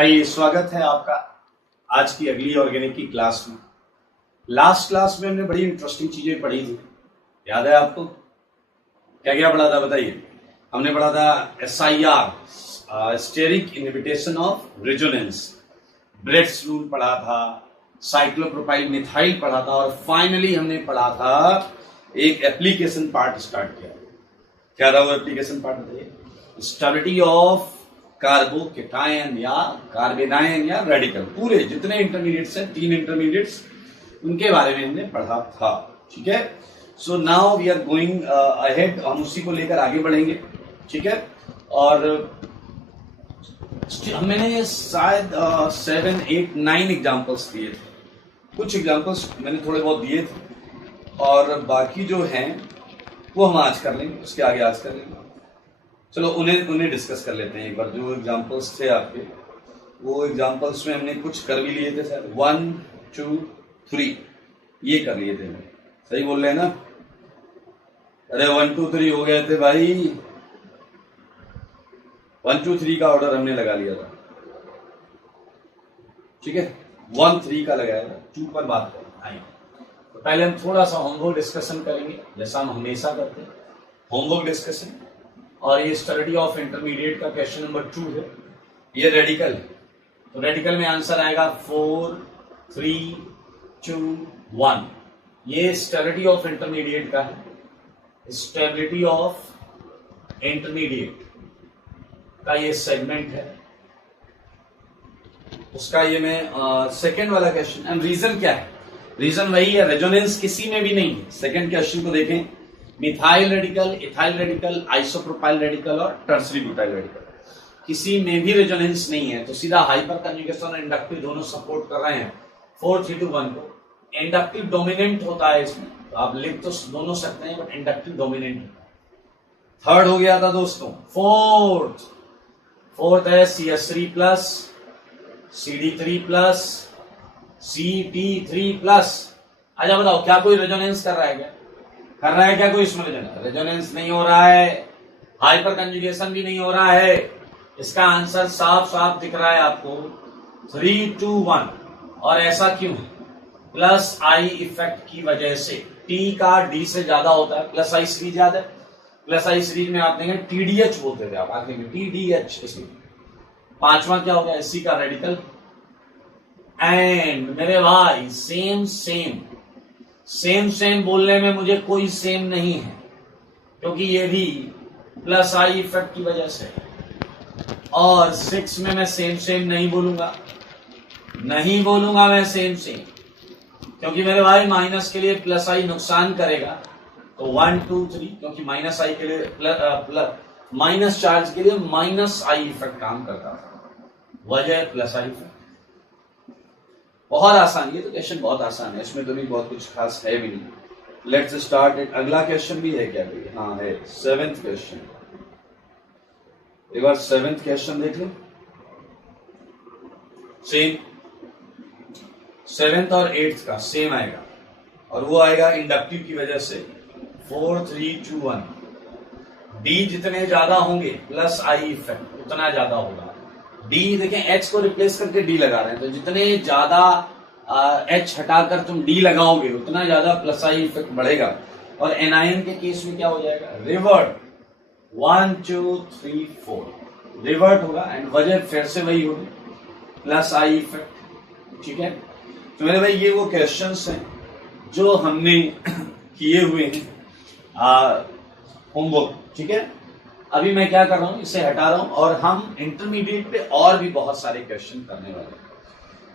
हाय, स्वागत है आपका आज की अगली ऑर्गेनिक की क्लास में। लास्ट क्लास में हमने बड़ी इंटरेस्टिंग चीजें पढ़ी थी, याद है आपको? क्या क्या पढ़ा था बताइए। हमने पढ़ा था SIR, steric inhibition of resonance, Bredt's rule पढ़ा था, साइक्लोप्रोपाइल मिथाइल पढ़ा था, और फाइनली हमने पढ़ा था एक एप्लीकेशन पार्ट स्टार्ट किया। क्या था वो एप्लीकेशन पार्ट बताइए? स्टेबिलिटी ऑफ कार्बोकेटायन या कार्बेनायन या रेडिकल, पूरे जितने इंटरमीडिएट्स हैं, 3 इंटरमीडिएट्स, उनके बारे में हमने पढ़ा था। ठीक है, so now we are going ahead, हम उसी को लेकर आगे बढ़ेंगे। ठीक है, और मैंने शायद 7, 8, 9 एग्जाम्पल्स दिए थे। कुछ एग्जाम्पल्स मैंने थोड़े बहुत दिए थे और बाकी जो हैं वो हम आज कर लेंगे, उसके आगे आज कर लेंगे। चलो उन्हें डिस्कस कर लेते हैं एक बार। जो एग्जाम्पल्स थे आपके, वो एग्जाम्पल्स में हमने कुछ कर भी लिए थे सर। 1, 2, 3 ये कर लिए थे। सही बोल रहे हैं ना? अरे 1, 2, 3 हो गए थे भाई। 1, 2, 3 का ऑर्डर हमने लगा लिया था। ठीक है, 1, 3 का लगाया था। 2 पर बात करें। तो पहले हम थोड़ा सा होमवर्क डिस्कशन करेंगे, जैसा हम हमेशा करते हैं, होमवर्क डिस्कशन। और ये स्टडी ऑफ इंटरमीडिएट का क्वेश्चन नंबर 2 है। ये रेडिकल है, तो रेडिकल में आंसर आएगा 4, 3, 2, 1। ये स्टेबिलिटी ऑफ इंटरमीडिएट का है। स्टेबिलिटी ऑफ इंटरमीडिएट का ये सेगमेंट है, उसका ये मैं सेकेंड वाला क्वेश्चन। एंड रीजन क्या है? रीजन वही है, रेजोनेंस किसी में भी नहीं है। सेकेंड क्वेश्चन को देखें, methyl radical, ethyl radical, isopropyl radical और टर्सरी ब्यूटाइल रेडिकल, किसी में भी रेजोनेंस नहीं है। तो सीधा हाइपर कंजुगेशन और इंडक्टिव दोनों सपोर्ट कर रहे हैं 4, 3, 2, 1 को। इंडक्टिव डोमिनेंट होता है इसमें, तो आप लिख तो दोनों सकते हैं, बट इंडक्टिव डोमिनेंट। थर्ड हो गया था दोस्तों। फोर्थ है CH3+, CD3+, CT3+। अच्छा बताओ, क्या कोई रेजोनेंस कर रहा है? क्या कर रहा है? क्या कोई इसमें रेजोनेंस नहीं हो रहा है, हाइपर कंजुगेशन भी नहीं हो रहा है। इसका आंसर साफ साफ दिख रहा है आपको, 3, 2, 1। और ऐसा क्यों? प्लस आई इफेक्ट की वजह से। T का D से ज्यादा होता है, प्लस आई सीरीज याद है? प्लस आई सीरीज में आप देंगे TDH बोलते थे आप आखिरी में, TDH। इसमें पांचवा क्या हो गया? SC का रेडिकल। एंड मेरे भाई सेम बोलने में मुझे कोई सेम नहीं है, क्योंकि ये भी प्लस आई इफेक्ट की वजह से। और 6 में मैं सेम नहीं बोलूंगा मैं सेम, क्योंकि मेरे भाई माइनस के लिए प्लस आई नुकसान करेगा। तो 1, 2, 3, क्योंकि माइनस आई के लिए माइनस चार्ज के लिए माइनस आई इफेक्ट काम करता था, वजह प्लस आई इफेक्ट। बहुत आसान, ये तो क्वेश्चन बहुत आसान है, इसमें तो भी बहुत कुछ खास है भी नहीं। Let's start it. अगला क्वेश्चन भी है क्या कोई? हाँ है, 7th क्वेश्चन। एक बार 7th क्वेश्चन देख लो। सेम 7th और 8th का सेम आएगा, और वो आएगा इंडक्टिव की वजह से। 4, 3, 2, 1। डी जितने ज्यादा होंगे प्लस आई इफेक्ट उतना ज्यादा होगा। डी देखें, H को रिप्लेस करके D लगा रहे हैं, तो जितने ज्यादा H हटाकर तुम D लगाओगे उतना ज्यादा प्लस आई इफेक्ट बढ़ेगा। और एनायन के केस में क्या हो जाएगा? रिवर्ट। 1, 2, 3, 4 रिवर्ट होगा, एंड वजह फिर से वही होगी, प्लस आई इफेक्ट। ठीक है, तो मेरे भाई ये वो क्वेश्चंस हैं जो हमने किए हुए हैं होमवर्क। ठीक है, अभी मैं क्या कर रहा हूं, इसे हटा रहा हूं, और हम इंटरमीडिएट पे और भी बहुत सारे क्वेश्चन करने वाले हैं।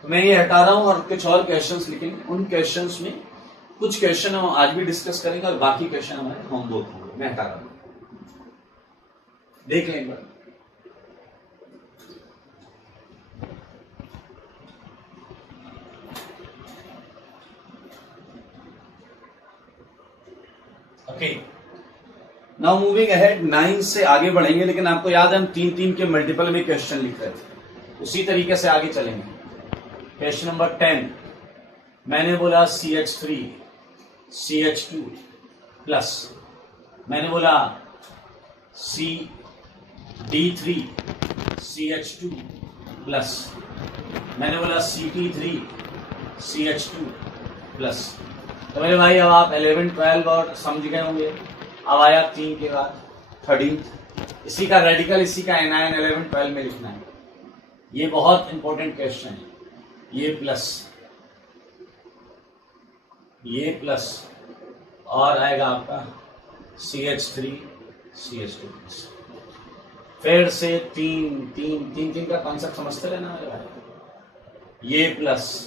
तो मैं ये हटा रहा हूं और कुछ और क्वेश्चंस लिखेंगे। उन क्वेश्चंस में कुछ क्वेश्चन हम आज भी डिस्कस करेंगे और बाकी क्वेश्चन हमारे होमवर्क होंगे। मैं हटा रहा हूं, देख लेंगे। Okay, now moving ahead. 9 से आगे बढ़ेंगे, लेकिन आपको याद है हम 3 के मल्टीपल में क्वेश्चन लिख रहे थे, उसी तरीके से आगे चलेंगे। क्वेश्चन नंबर 10, मैंने बोला CH3 CH2 प्लस, मैंने बोला D3 CH2 प्लस, मैंने बोला Ct3 CH2 प्लस। तो मेरे भाई अब आप 11, 12 और समझ गए होंगे। अब आया 3 के बाद 13, इसी का रेडिकल, इसी का एनायन 11, 12 में लिखना है। ये बहुत इंपॉर्टेंट क्वेश्चन है। ये प्लस और आएगा आपका CH3 CH2 प्लस। फिर से तीन का कॉन्सेप्ट समझते रहना मेरे भाई। ये प्लस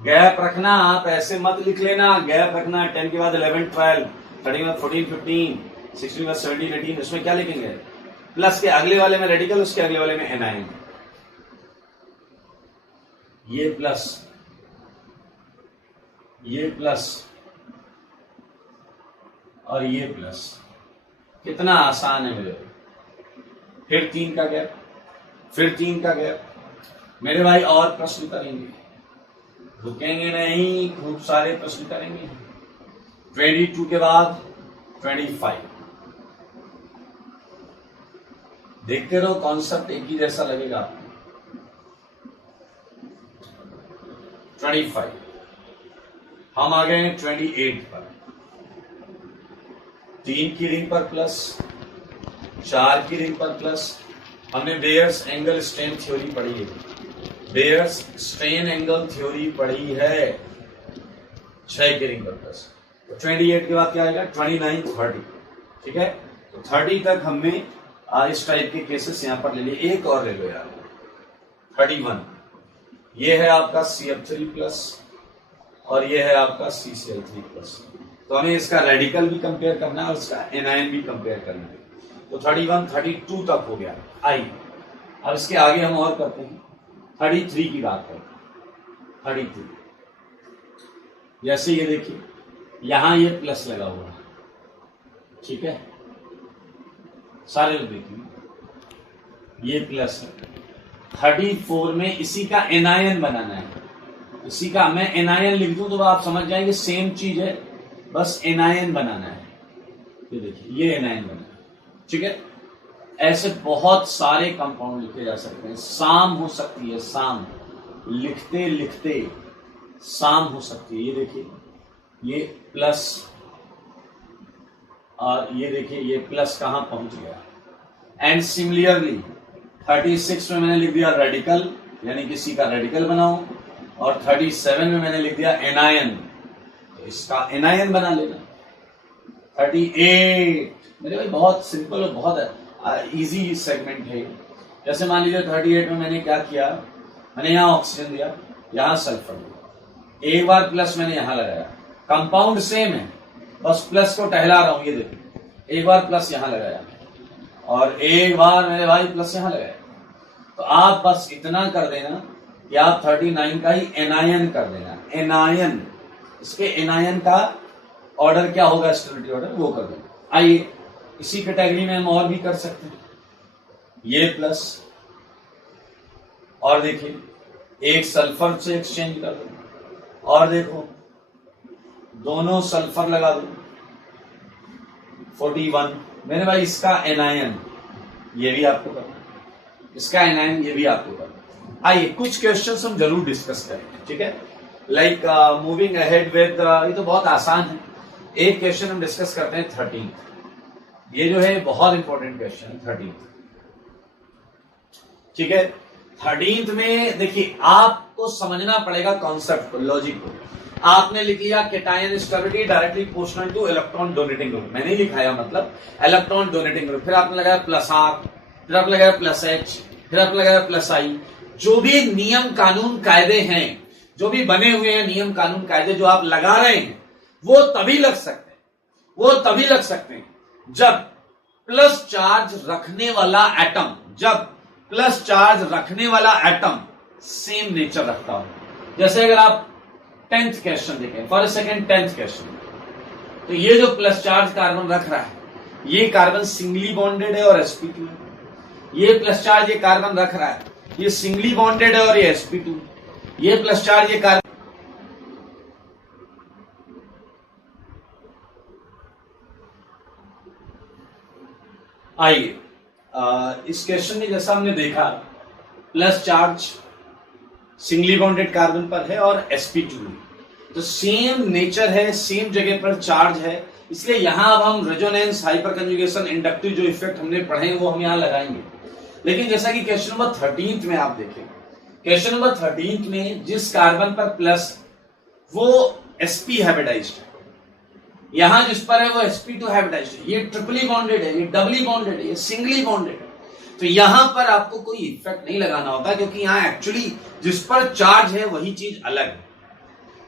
गैप रखना, आप ऐसे मत लिख लेना, गैप रखना। 10 के बाद 11, 12, 13 के बाद 14, 15, 16 के बाद 17, 18, इसमें क्या लिखेंगे? प्लस के अगले वाले में रेडिकल, उसके अगले वाले में एनायन। ये प्लस और ये प्लस, कितना आसान है मेरे। फिर 3 का गैप, मेरे भाई और प्रश्न करेंगे, रुकेंगे नहीं, खूब सारे प्रश्न करेंगे। 22 के बाद 25, देखते रहो, कॉन्सेप्ट एक ही जैसा लगेगा आपको। 25, हम आ गए 28 पर। 3 की रिंग पर प्लस, 4 की रिंग पर प्लस। हमने बेयर्स एंगल स्ट्रेन थ्योरी पढ़ी है, बेयर्स स्ट्रेन एंगल थ्योरी पढ़ी है। 6 की रिंग पर प्लस। तो 28 के बाद क्या आएगा? 29, 30, ठीक है। तो 30 तक हमने इस टाइप के केसेस यहां पर ले लिए। एक और ले लो यार, 31, ये है आपका CF3 प्लस और ये है आपका CCl3 प्लस। तो हमें इसका रेडिकल भी कंपेयर करना है और इसका एनायन भी कंपेयर करना है। तो 31, 32 तक हो गया आई। अब इसके आगे हम और करते हैं, 33 की बात करते हैं। 33, जैसे ये देखिए, यहां ये प्लस लगा हुआ है, ठीक है, सारे लोग देखिए, ये प्लस है। 34 में इसी का एनायन बनाना है। इसी का मैं एनायन लिख दूं तो आप समझ जाएंगे सेम चीज है, बस एनायन बनाना है। ये देखिए, ये एनायन बनाना है, ठीक है। ऐसे बहुत सारे कंपाउंड लिखे जा सकते हैं। शाम हो सकती है, शाम, लिखते लिखते शाम हो सकती है। ये देखिए, ये प्लस और ये देखिए, ये प्लस कहां पहुंच गया। एंड सिमिलरली 36 में मैंने लिख दिया रेडिकल, यानी किसी का रेडिकल बनाओ, और 37 में मैंने लिख दिया एनायन, तो इसका एनायन बना लेना। 38, मेरे भाई बहुत सिंपल और बहुत इजी सेगमेंट है। जैसे मान लीजिए 38 में मैंने क्या किया, मैंने यहां ऑक्सीजन दिया, यहां सल्फर दिया, एक बार प्लस मैंने यहां लगाया। कंपाउंड सेम है, बस प्लस को टहला रहा हूं। ये देखो, एक बार प्लस यहां लगाया और एक बार मेरे भाई प्लस यहां लगाया। तो आप बस इतना कर देना कि आप 39 का ही एनायन कर देना। एनायन, इसके एनायन का ऑर्डर क्या होगा, स्टेबिलिटी ऑर्डर, वो कर देना। आइए, इसी कैटेगरी में हम और भी कर सकते हैं। ये प्लस और देखिए, एक सल्फर से एक्सचेंज कर दो और देखो, दोनों सल्फर लगा दो। 41, मेरे भाई इसका एनायन, ये भी आपको करना, इसका एनायन ये भी आपको करना। आइए, कुछ क्वेश्चंस हम जरूर डिस्कस करेंगे, ठीक है। लाइक मूविंग अहेड विद, ये तो बहुत आसान है। एक क्वेश्चन हम डिस्कस करते हैं 13, ये जो है बहुत इंपॉर्टेंट क्वेश्चन है 13, ठीक है। 13 में देखिए, आपको समझना पड़ेगा कॉन्सेप्ट को, लॉजिक को। आपने लिख लिया cation stability directly proportional two electron donating group, मैंने लिखाया मतलब इलेक्ट्रॉन डोनेटिंग ग्रुप। फिर आपने लगाया प्लस R, फिर आपने लगाया प्लस H, फिर आपने लगाया प्लस I। जो भी नियम कानून कायदे हैं, जो भी बने हुए हैं नियम कानून कायदे जो आप लगा रहे हैं, वो तभी लग सकते हैं, वो तभी लग सकते हैं जब प्लस चार्ज रखने वाला एटम, जब प्लस चार्ज रखने वाला एटम सेम नेचर रखता हो। जैसे अगर आप 10th क्वेश्चन देखें, for a second 10th question, तो ये जो प्लस चार्ज कार्बन रख रहा है, ये कार्बन सिंगली बॉन्डेड है और sp2 है। ये प्लस चार्ज ये कार्बन रख रहा है, ये सिंगली बॉन्डेड है और ये sp2। ये प्लस चार्ज ये कार्बन, आइए इस क्वेश्चन में जैसा हमने देखा plus charge singly bonded carbon पर है और sp2 तो सेम नेचर है, सेम जगह पर चार्ज है, इसलिए यहां अब हम रेजोनेंस, हाइपर कंजुगेशन, इंडक्टिव जो इफेक्ट हमने पढ़े वो हम यहां लगाएंगे। लेकिन जैसा कि क्वेश्चन नंबर 13 में आप देखें, क्वेश्चन नंबर 13 में जिस कार्बन पर प्लस वो sp हाइब्रिडाइज्ड है, यहां जिस पर है वो sp2 हाइब्रिडाइज्ड है, ये ट्रिपली बॉन्डेड है, ये डबली बॉन्डेड है, ये सिंगली बॉन्डेड है। तो यहां पर आपको कोई इफेक्ट नहीं लगाना होता क्योंकि यहां एक्चुअली जिस पर चार्ज है वही चीज अलग है।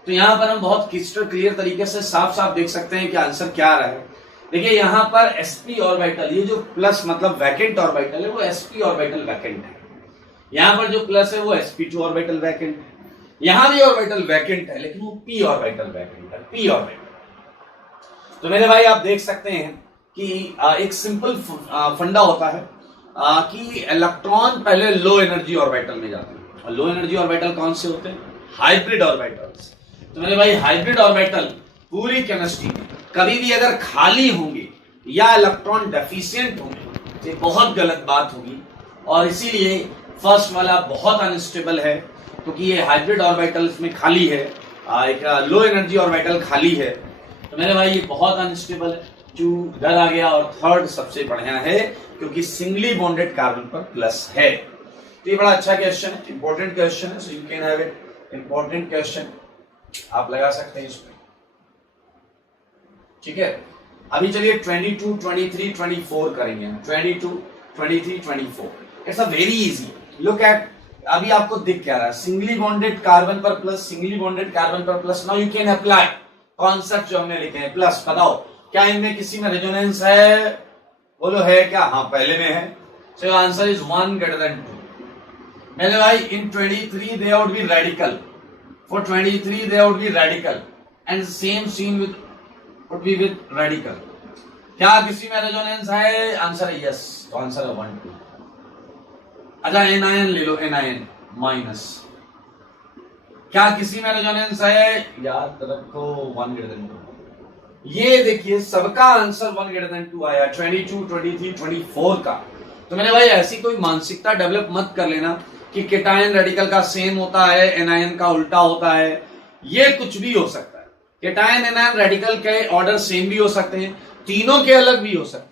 तो यहां पर हम बहुत क्रिस्टल क्लियर तरीके से साफ साफ देख सकते हैं कि आंसर क्या आ रहा है। देखिए यहां पर sp ऑर्बिटल, ये जो प्लस मतलब वैकेंट ऑर्बिटल है वो sp ऑर्बिटल वैकेंट है, यहां पर जो प्लस है वो sp2 ऑर्बिटल वैकेंट है, यहां भी ऑर्बिटल वैकेंट है लेकिन वो p ऑर्बिटल वैकेंट है, p ऑर्बिटल। तो मेरे भाई आप देख सकते हैं कि एक सिंपल फंडा होता है कि इलेक्ट्रॉन पहले लो एनर्जी ऑर्बिटल में जाते हैं, और लो एनर्जी ऑर्बिटल कौन से होते हैं? Hybrid orbitals. तो मेरे भाई हाइब्रिड ऑर्बिटल पूरी केमिस्ट्री में कभी भी अगर खाली होंगे या इलेक्ट्रॉन डेफिशिएंट होंगे ये बहुत गलत बात होगी, और इसीलिए फर्स्ट वाला बहुत अनस्टेबल है क्योंकि ये हाइब्रिड ऑर्बिटल्स में खाली है, एक लो एनर्जी ऑर्बिटल खाली है। तो मेरे भाई ये बहुत अनस्टेबल है, जो डर आ गया। और थर्ड सबसे बढ़िया है क्योंकि सिंगली बॉन्डेड कार्बन पर प्लस है। तो ये बड़ा अच्छा क्वेश्चन है, इंपॉर्टेंट क्वेश्चन है, so you can have it, important question आप लगा सकते हैं इसमें, ठीक है। अभी चलिए 22, 23, 24 करेंगे, 22, 23, 24। It's a very easy, look at, अभी आपको दिख क्या रहा है? सिंगली बॉन्डेड कार्बन पर प्लस, सिंगली बॉन्डेड कार्बन पर plus. Now you can apply concept जो हमने लिखे हैं। प्लस बताओ क्या इनमें किसी में रेजोनेंस है? बोलो है क्या? हाँ पहले में है, so answer is 1 greater than 2। मेरे भाई इन 23 they would be radical, for 23 they would be radical and same scene with would be with radical। क्या किसी में रेजोनेंस है? आंसर है यस, तो आंसर है 1, 2। अच्छा एनायन ले लो, एनायन माइनस, क्या किसी में रेजोनेंस है? याद रखो 1 greater than 2। ये देखिए सबका आंसर 1 greater than 2 आया, 22, 23, 24 का। तो मैंने भाई ऐसी कोई मानसिकता डेवलप मत कर लेना कि केटायन रेडिकल का सेम होता है, एनायन का उल्टा होता है। ये कुछ भी हो सकता है, केटायन एनायन रेडिकल के ऑर्डर सेम भी हो सकते हैं, तीनों के अलग भी हो सकते हैं,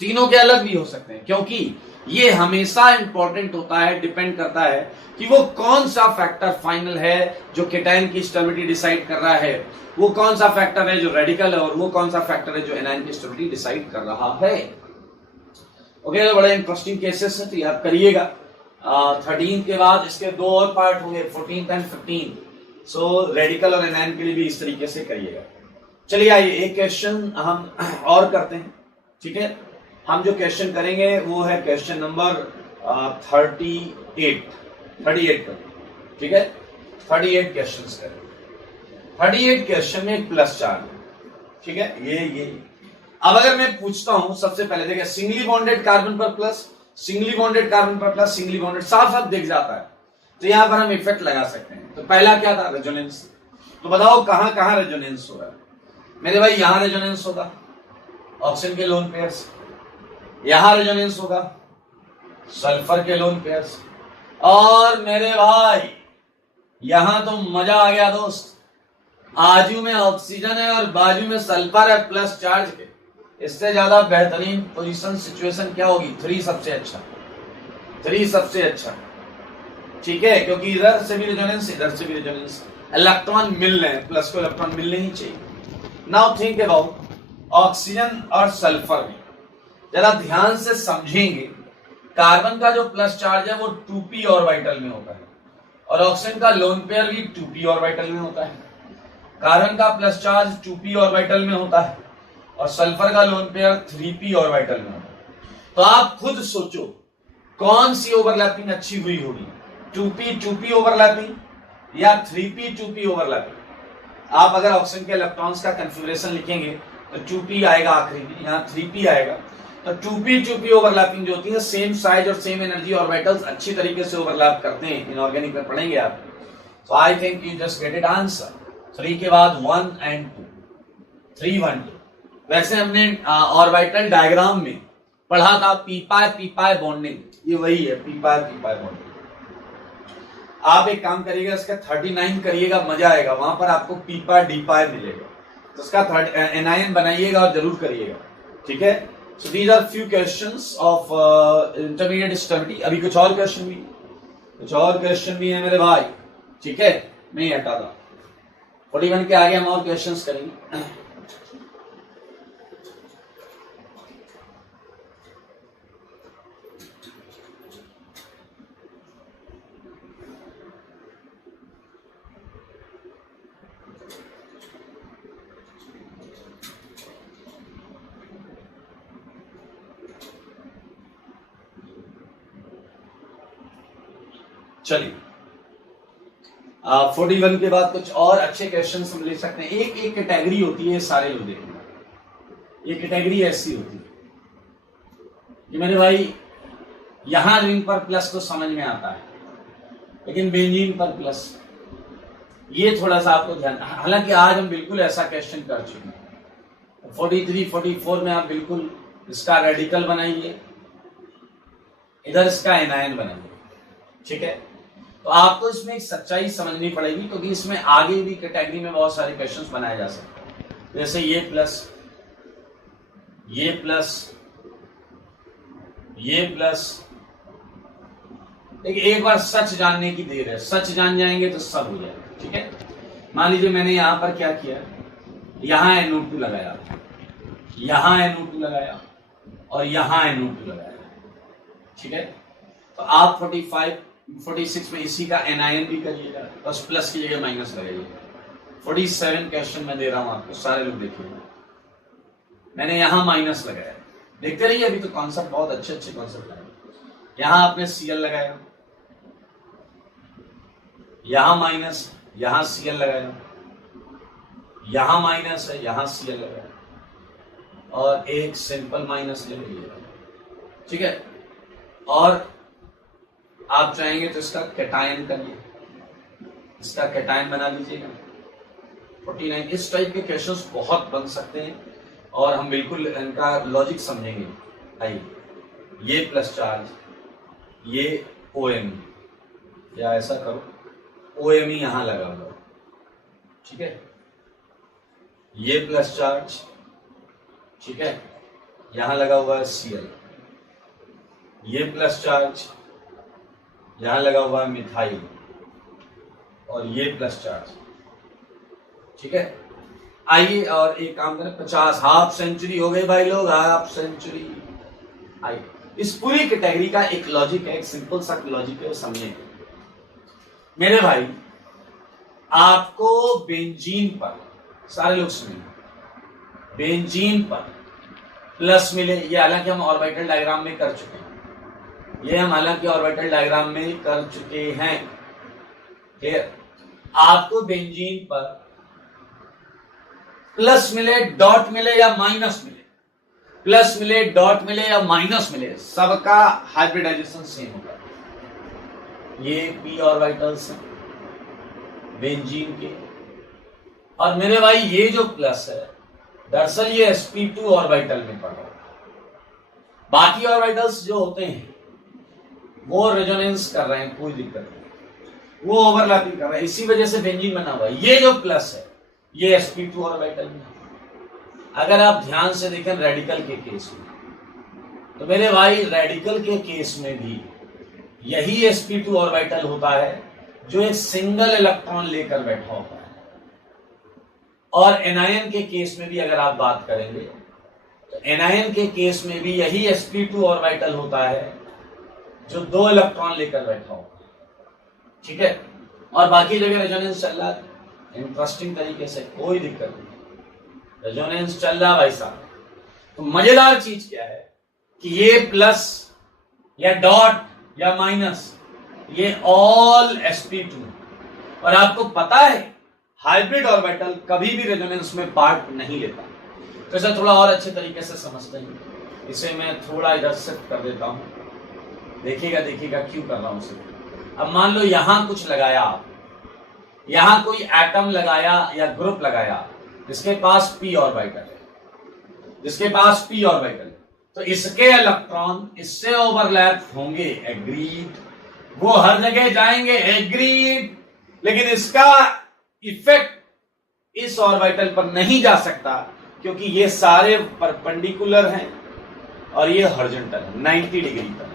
तीनों के अलग भी हो सकते हैं, क्योंकि ये हमेशा इंपॉर्टेंट होता है, डिपेंड करता है कि वो कौन सा फैक्टर फाइनल है जो केटायन की स्टेबिलिटी डिसाइड कर रहा है, वो कौन सा फैक्टर है जो रेडिकल है, और वो कौन सा फैक्टर है जो एनायन की स्टेबिलिटी डिसाइड कर रहा है। ओके, तो बड़े इंटरेस्टिंग केसेस है, तो याद करिएगा। 13 के बाद इसके दो और पार्ट होंगे, 14 एंड 15। सो रेडिकल और एनायन के लिए भी इस तरीके से करिएगा। चलिए आइए एक क्वेश्चन हम और करते हैं, ठीक है। हम जो क्वेश्चन करेंगे वो है क्वेश्चन नंबर 38 करें, ठीक है। 38 क्वेश्चंस करें। 38 क्वेश्चन में एक प्लस चार्ज, ठीक है। ये अब अगर मैं पूछता हूं, सबसे पहले देखिए सिंगली बॉन्डेड कार्बन पर प्लस, सिंगली बॉन्डेड कार्बन पर प्लस, सिंगली बॉन्डेड, साफ साफ दिख जाता है, तो यहां पर हम इफेक्ट लगा सकते हैं। तो पहला क्या था? रेजोनेंस। तो बताओ कहां कहां रेजोनेंस हो रहा है? मेरे भाई यहां रेजोनेंस होगा ऑक्सीजन के लोन पेयर्स, यहां रेजोनेंस होगा सल्फर के लोन पेयर्स, और मेरे भाई यहां तो मजा आ गया दोस्त, आजू में ऑक्सीजन है और बाजू में सल्फर है प्लस चार्ज के। इससे ज्यादा बेहतरीन पोजीशन सिचुएशन क्या होगी? 3 सबसे अच्छा, 3 सबसे अच्छा, ठीक है, क्योंकि इधर से भी रेजोनेंस, इधर से भी रेजोनेंस, इलेक्ट्रॉन मिल रहे हैं, प्लस को इलेक्ट्रॉन मिलने ही चाहिए। नाउ थिंक अबाउट ऑक्सीजन और सल्फर में, जरा ध्यान से समझेंगे। कार्बन का जो प्लस चार्ज है वो 2p ऑर्बिटल में होता है, और ऑक्सीजन का लोन पेयर भी 2p ऑर्बिटल में होता है। कार्बन का प्लस चार्ज 2p ऑर्बिटल में होता है और सल्फर का लोन पेयर 3p ऑर्बिटल में होता है। तो आप खुद सोचो कौन सी ओवरलैपिंग अच्छी हुई होगी, 2p ओवरलैपिंग या 3p 2p ओवरलैपिंग? आप अगर ऑक्सीजन के इलेक्ट्रॉन्स का कॉन्फ़िगरेशन लिखेंगे तो 2p आएगा आखिरी में, यहाँ 3p आएगा। तो 2p ओवरलैपिंग जो होती है, सेम साइज और सेम एनर्जी ऑर्बिटल्स अच्छी तरीके से ओवरलैप करते हैं, इनऑर्गेनिक में पढ़ेंगे आप। So I think you just get it answer. 3 के बाद 1 एंड 2, 3 1 2। वैसे हमने ऑर्बिटल डायग्राम में पढ़ा था, पी पाई बॉन्डिंग, ये वही है पी पाई बॉन्डिंग। आप एक काम करिएगा, इसका 39 करिएगा, मजा आएगा, वहां पर आपको पी पाई डी पाई मिलेगा, तो इसका एनायन बनाइएगा और जरूर करिएगा, ठीक है। So these are few questions of intermediate stability. अभी कुछ और क्वेश्चन भी है मेरे भाई, ठीक है, नहीं हटा था। 41 के आगे हम और क्वेश्चंस करेंगे। चलिए 41 के बाद कुछ और अच्छे क्वेश्चन हम ले सकते हैं। एक एक कैटेगरी होती है, सारे लोग देखेंगे। ये कैटेगरी ऐसी होती है कि मेरे भाई यहां रिंग पर प्लस तो समझ में आता है, लेकिन बेंजीन पर प्लस ये थोड़ा सा आपको ध्यान, हालांकि आज हम बिल्कुल ऐसा क्वेश्चन कर चुके हैं। 43, 44 में आप बिल्कुल इसका रेडिकल बनाइए, इधर इसका एनायन बनाइए, ठीक है। तो आपको इसमें एक सच्चाई समझनी पड़ेगी, क्योंकि इसमें आगे भी कैटेगरी में बहुत सारे क्वेश्चंस बनाए जा सकते हैं, जैसे ये प्लस, ये प्लस, ये प्लस। देखिए एक बार सच जानने की देर है, सच जान जाएंगे तो सब हो जाएगा, ठीक है। मान लीजिए मैंने यहां पर क्या किया, यहां NO2 लगाया, यहां NO2 लगाया और यहां NO2 लगाया, ठीक है। तो आप 45, 46 में इसी का एनायन भी करिएगा, बस प्लस की जगह माइनस लगाइएगा। 47 क्वेश्चन मैं दे रहा हूं आपको, सारे लोग देखिएगा। मैंने यहां माइनस लगाया, देखते रहिए, अभी तो कॉन्सेप्ट बहुत अच्छे कॉन्सेप्ट आए। यहां आपने Cl लगाया, यहां माइनस, यहां Cl लगाया, यहां माइनस है, यहां Cl लगाया, और एक सिंपल माइनस ले लीजिएगा, ठीक है। और आप चाहेंगे तो इसका कैटायन करिए, इसका कैटायन बना लीजिएगा। 49 इस टाइप के क्वेश्चंस बहुत बन सकते हैं, और हम बिल्कुल इनका लॉजिक समझेंगे। आइए, ये प्लस चार्ज, ये OM, या ऐसा करो OM ही यहां लगा हुआ, ठीक है। ये प्लस चार्ज, ठीक है, यहां लगा हुआ है Cl। ये प्लस चार्ज, यहां लगा हुआ है मिथाइल, और ये प्लस चार्ज, ठीक है। आइए और एक काम करें, 50 हाफ सेंचुरी हो गई भाई लोग, हाफ सेंचुरी। आइए, इस पूरी कैटेगरी का एक लॉजिक है, एक सिंपल सा लॉजिक है, वो समझिए मेरे भाई। आपको बेंजीन पर, सारे लोग सुनिए, बेंजीन पर प्लस मिले, ये हालांकि हम ऑर्बिटल डायग्राम में कर चुके हैं, क्लियर। आपको बेंजीन पर प्लस मिले, डॉट मिले या माइनस मिले, प्लस मिले, डॉट मिले या माइनस मिले, सबका हाइब्रिडाइजेशन सेम होगा। ये p ऑर्बिटल्स हैं बेंजीन के, और मेरे भाई ये जो प्लस है, दरअसल ये sp2 ऑर्बिटल में पड़ रहा है। बाकी ऑर्बिटल्स जो होते हैं वो रेजोनेंस कर रहे हैं, कोई दिक्कत नहीं, वो ओवरलैपिंग कर रहे हैं, इसी वजह से बेंजीन बना हुआ है। ये जो प्लस है ये sp2 ऑर्बिटल में। अगर आप ध्यान से देखें रेडिकल के केस में, तो मेरे भाई रेडिकल के केस में भी यही sp2 ऑर्बिटल होता है जो एक सिंगल इलेक्ट्रॉन लेकर बैठा होता है। और एनायन के केस में भी अगर आप बात करेंगे तो एनायन के केस में भी यही sp2 ऑर्बिटल होता है जो 2 इलेक्ट्रॉन लेकर बैठा होता है, ठीक है। और बाकी जगह रेजोनेंस चल रहा है इंटरेस्टिंग तरीके से, कोई दिक्कत नहीं, रेजोनेंस चल रहा भाई साहब। तो मजेदार चीज क्या है कि ये प्लस या डॉट या माइनस, ये ऑल sp2, और आपको पता है हाइब्रिड ऑर्बिटल कभी भी रेजोनेंस में पार्ट नहीं लेता। तो इसे थोड़ा और अच्छे तरीके से समझते हैं, इसे मैं थोड़ा इधर शिफ्ट कर देता हूं, देखिएगा देखिएगा क्यों कर रहा हूं इसे। अब मान लो यहां कुछ लगाया आप, यहां कोई एटम लगाया या ग्रुप लगाया जिसके पास p ऑर्बिटल है, जिसके पास p ऑर्बिटल है, तो इसके इलेक्ट्रॉन इससे ओवरलैप होंगे, एग्रीड। वो हर जगह जाएंगे, एग्रीड। लेकिन इसका इफेक्ट इस ऑर्बिटल पर नहीं जा सकता क्योंकि ये सारे परपेंडिकुलर हैं और ये हॉरिजॉन्टल है 90 डिग्री पर।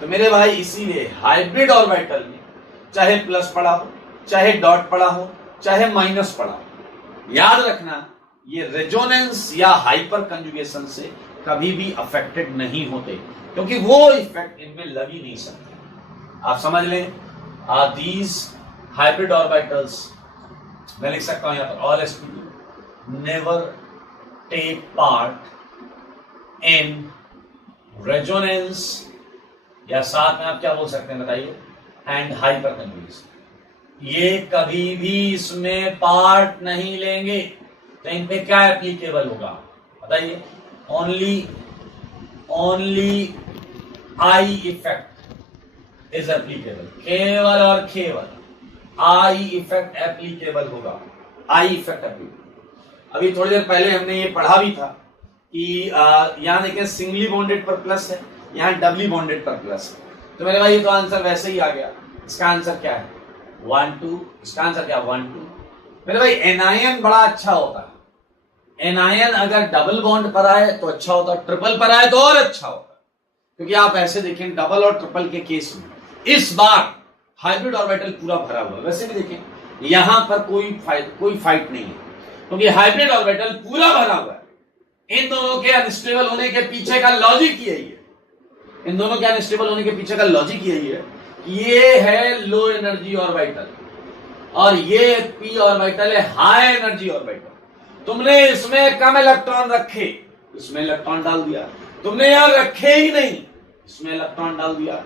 तो मेरे भाई इसीलिए हाइब्रिड ऑर्बिटल में चाहे प्लस पड़ा हो, चाहे डॉट पड़ा हो, चाहे माइनस पड़ा हो, याद रखना ये रेजोनेंस या हाइपर कंजुगेशन से कभी भी अफेक्टेड नहीं होते क्योंकि वो इफेक्ट इनमें लग ही नहीं सकते। आप समझ लें, आर दीज हाइब्रिड ऑर्बिटल्स, मैं लिख सकता हूं यहां पर all sp2 never take part in resonance, या साथ में आप क्या बोल सकते हैं बताइए, एंड हाइपर कंजुगेशन। ये कभी भी इसमें पार्ट नहीं लेंगे। तो इन पे क्या एप्लीकेबल होगा बताइए, only I effect is applicable, केवल और केवल आई इफेक्ट एप्लीकेबल होगा, आई इफेक्ट एप्लीकेबल। अभी थोड़ी देर पहले हमने ये पढ़ा भी था कि यहां देखिए सिंगली बॉन्डेड पर प्लस है, यहां डबली बॉन्डेड पर प्लस है। तो मेरे भाई तो आंसर वैसे ही आ गया। इसका आंसर क्या है 1 2, इसका आंसर क्या 1 2। मेरे भाई एनायन बड़ा अच्छा होता है। एनायन अगर डबल बॉन्ड पर आए तो अच्छा होता, ट्रिपल पर आए तो और अच्छा होता, क्योंकि आप ऐसे देखें डबल और ट्रिपल के केस में इस बार हाइब्रिड ऑर्बिटल पूरा भरा हुआ है। वैसे भी देखें यहां पर कोई फाइट नहीं है क्योंकि हाइब्रिड ऑर्बिटल पूरा भरा हुआ है। इन दोनों के अनस्टेबल होने के पीछे का लॉजिक यही है, इन दोनों के अनस्टेबल होने के पीछे का लॉजिक यही है कि ये है लो एनर्जी ऑर्बिटल और ये पी ऑर्बिटल है हाई एनर्जी ऑर्बिटल। तुमने इसमें कम इलेक्ट्रॉन रखे, इसमें इलेक्ट्रॉन डाल दिया, तुमने यहां रखे ही नहीं, इसमें इलेक्ट्रॉन डाल दिया।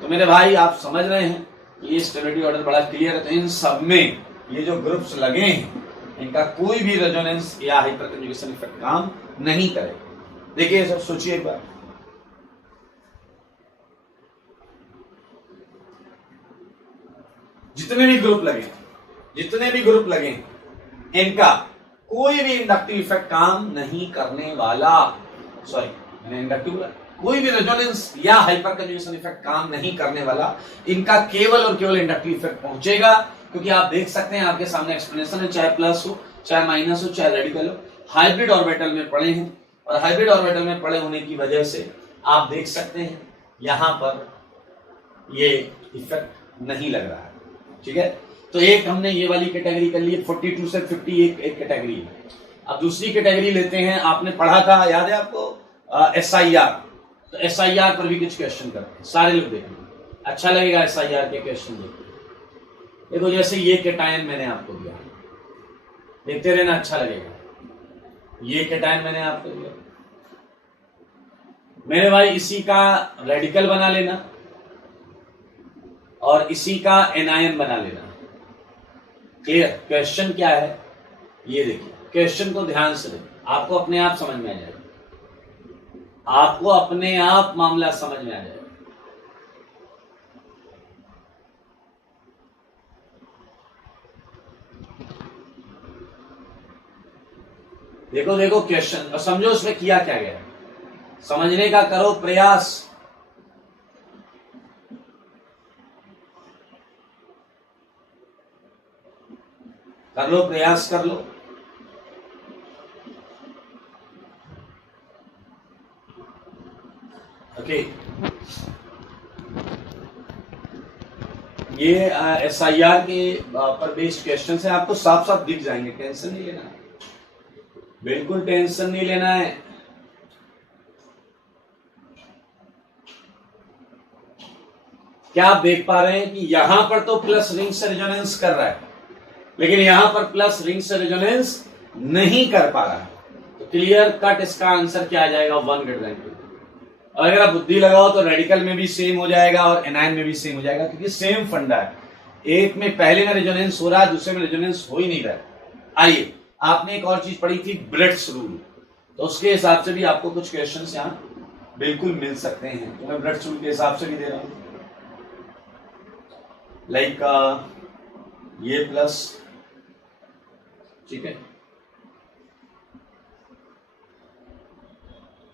तो मेरे भाई आप समझ रहे हैं ये स्टेबिलिटी ऑर्डर बड़ा क्लियर है। तो इन सब में ये जो ग्रुप्स लगे हैं इनका कोई भी रेजोनेंस या हाइपर कंजुगेशन इफेक्ट काम नहीं करेगा। देखिए सब सोचिए एक बार, जितने भी ग्रुप लगे इनका कोई भी इंडक्टिव इफेक्ट काम नहीं करने वाला। सॉरी मैंने इंडक्टिव, कोई भी रेजोनेंस या हाइपर कंजुगेशन इफेक्ट काम नहीं करने वाला। इनका केवल और केवल इंडक्टिव इफेक्ट पहुंचेगा क्योंकि आप देख सकते हैं आपके सामने एक्सप्लेनेशन है, चाहे प्लस हो, चाहे माइनस हो, चाहे रेडिकल हो, हाइब्रिड ऑर्बिटल में पड़े हैं और हाइब्रिड ऑर्बिटल में पड़े होने की वजह से आप देख सकते हैं यहां पर ये इफेक्ट नहीं लग रहा है। ठीक है, तो एक हमने ये वाली कैटेगरी कर ली, 42 से 50 एक कैटेगरी है। अब दूसरी कैटेगरी लेते हैं, आपने पढ़ा था याद है आपको SIR। तो SIR पर भी कुछ क्वेश्चन करते हैं, सारे लोग देखेंगे, अच्छा लगेगा SIR के क्वेश्चन देखते। देखो जैसे ये कैटायन मैंने आपको दिया, देखते रहना, अच्छा लगेगा। ये कैटायन मैंने आपको दिया, मेरे भाई इसी का रेडिकल बना लेना और इसी का एनायन बना लेना। क्लियर? क्वेश्चन क्या है ये देखिए, क्वेश्चन को ध्यान से देखिए, आपको अपने आप समझ में आ जाएगा, आपको अपने आप मामला समझ में आ जाएगा। देखो देखो क्वेश्चन और समझो उसमें किया क्या गया, समझने का करो प्रयास। कर लो प्रयास, कर लो। ओके, ये SIR के पर बेस्ड क्वेश्चन है, आपको साफ साफ दिख जाएंगे, टेंशन नहीं लेना, बिल्कुल टेंशन नहीं लेना है। क्या आप देख पा रहे हैं कि यहां पर तो प्लस रिंग से रेजोनेंस कर रहा है लेकिन यहां पर प्लस रिंग से रेजोनेंस नहीं कर पा रहा है। तो क्लियर कट इसका आंसर क्या आ जाएगा 1 ग्रेटर देन 2। और अगर आप बुद्धि लगाओ तो रेडिकल में भी सेम हो जाएगा और एनायन में भी सेम हो जाएगा क्योंकि सेम फंडा है। एक में पहले में रेजोनेंस हो रहा है, दूसरे में रेजोनेंस हो ही नहीं रहा। आइए, आपने एक और चीज पढ़ी थी ब्रेड्स रूल, तो उसके हिसाब से भी आपको कुछ क्वेश्चंस यहाँ बिल्कुल मिल सकते हैं। तो मैं ब्रेड्स रूल के हिसाब से भी दे रहा हूं, लाइक ये प्लस, ठीक है,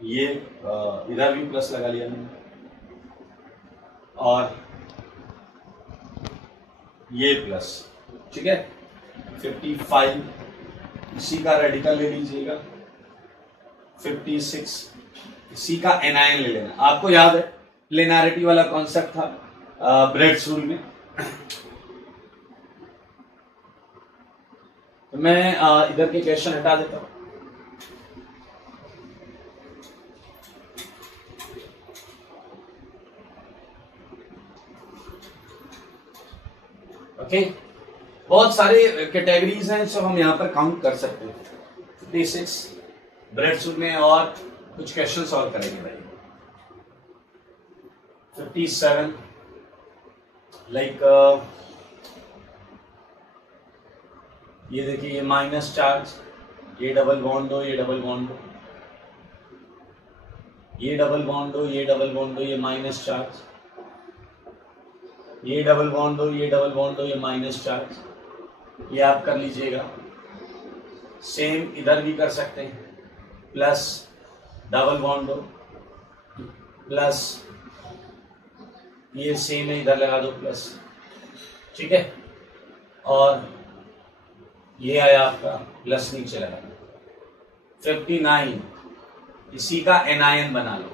ये इधर भी प्लस लगा लिया मैंने, और ये प्लस, ठीक है। 55 इसी का रेडिकल ले लीजिएगा, 56 इसी का एनायन ले लेना। आपको याद है प्लेनारिटी वाला कॉन्सेप्ट था ब्रेड्स रूल में। तो मैं इधर के क्वेश्चन हटा देता हूं। ओके, बहुत सारे कैटेगरीज हैं जो हम यहां पर काउंट कर सकते हैं। 56 ब्रेड्स रूल में, और कुछ क्वेश्चन सॉल्व करेंगे भाई। 57 लाइक ये देखिए, ये माइनस चार्ज, ये डबल बॉन्ड हो, ये डबल बॉन्ड हो, ये डबल बॉन्ड हो, ये डबल बॉन्ड हो, ये माइनस चार्ज, ये डबल बॉन्ड हो, ये डबल बॉन्ड हो, ये माइनस चार्ज, ये आप कर लीजिएगा। सेम इधर भी कर सकते हैं, प्लस डबल बॉन्ड हो, प्लस ये सेम है, इधर लगा दो प्लस, ठीक है। और ये आया आपका प्लस, नीचे लगा दो। 59 इसी का एनायन बना लो।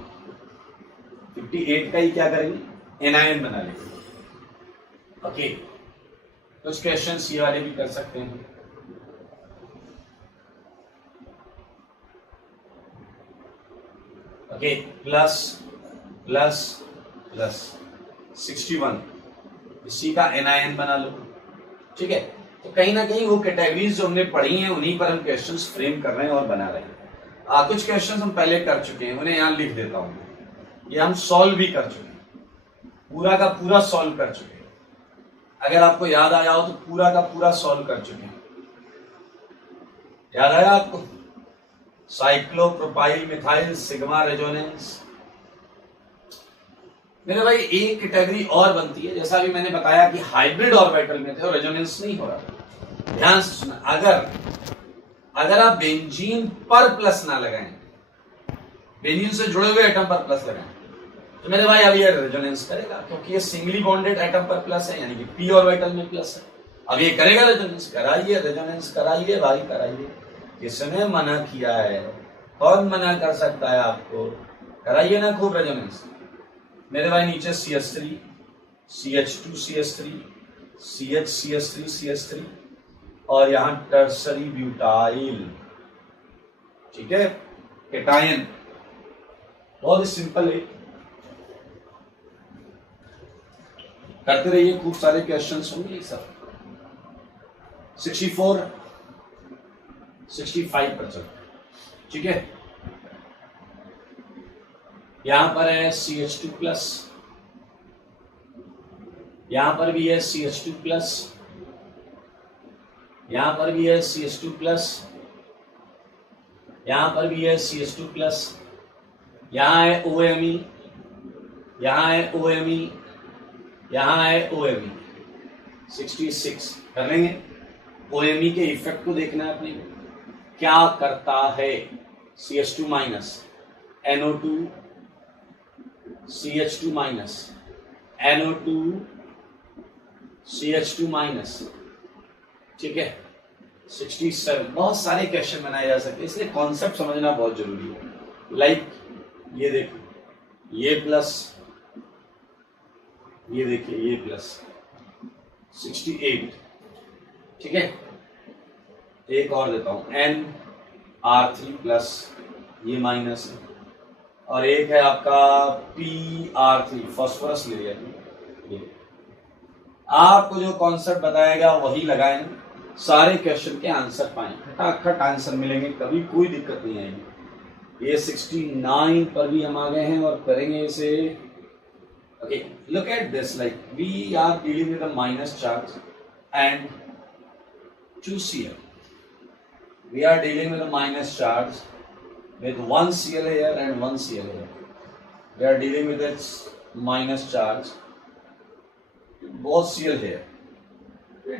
58 का ही क्या करेंगे, एनायन बना लेंगे। ओके, कुछ क्वेश्चन ये वाले भी कर सकते हैं। ओके, प्लस प्लस प्लस 61 इसी का एनायन बना लो, ठीक है। तो कहीं ना कहीं वो कैटेगरीज जो हमने पढ़ी हैं उन्हीं पर हम क्वेश्चंस फ्रेम कर रहे हैं और बना रहे हैं। कुछ क्वेश्चंस हम पहले कर चुके हैं, उन्हें यहां लिख देता हूं। ये हम सॉल्व भी कर चुके हैं, पूरा का पूरा सॉल्व कर चुके हैं। अगर आपको याद आया हो तो पूरा का पूरा सॉल्व कर चुके हैं। याद आया आपको? Cyclopropyl methyl sigma resonance. मेरे भाई एक कैटेगरी और बनती है, जैसा भी मैंने बताया कि हाइब्रिड ऑर्बिटल में थे और रेजोनेंस नहीं हो रहा। ध्यान से सुना, अगर आप बेंजीन पर प्लस ना लगाएं, बेंजीन से जुड़े हुए एटम पर प्लस लगाएं, तो मेरे भाई अब ये रेजोनेंस करेगा, क्योंकि ये सिंगली बॉन्डेड एटम पर प्लस है, यानी कि पी ऑर्बिटल में प्लस है। अब ये करेगा रेजोनेंस। कराइए रेजोनेंस, कराइए भाई कराइए। किसने मना किया है? कौन मना कर सकता है आपको? कराइए ना खूब रेजोनेंस। मेरे भाई नीचे CH3 CH2 CH3 CH CH3 CH3 और यहां टर्सरी ब्यूटाइल, ठीक है, केटायन। बहुत ही सिंपल है, करते रहिए, खूब सारे क्वेश्चंस होंगे सब। 64 65 पर चलो, ठीक है। यहां पर है CH2 प्लस, यहां पर भी है CH2 प्लस, यहां पर भी है CH2 प्लस, यहां पर भी है CH2 प्लस, यहां है OMe, यहां है OMe, यहां है OMe। 66 कर लेंगे। OMe के इफेक्ट को देखना है अपने को, क्या करता है। CH2 minus NO2 CH2 minus NO2 CH2 minus, ठीक है। 67 बहुत सारे क्वेश्चन बनाए जा सकते हैं, इसलिए कॉन्सेप्ट समझना बहुत जरूरी है। लाइक ये देखो, ये प्लस, ये देखिए ये प्लस 68, ठीक है। एक और देता हूं, NR3 प्लस, ये माइनस है, और एक है आपका PR3 फॉस्फोरस ले लिया। ये आपको जो कॉन्सेप्ट बताएगा वही लगाएं, सारे क्वेश्चन के आंसर पाएं, खटाखट आंसर मिलेंगे, कभी कोई दिक्कत नहीं आएगी। ये 69 पर भी हम आ गए हैं और करेंगे इसे। Okay, look at this, like we are dealing with a minus charge and 2Cl. We are dealing with a minus charge with 1Cl here and 1Cl here. We are dealing with its minus charge, both Cl here.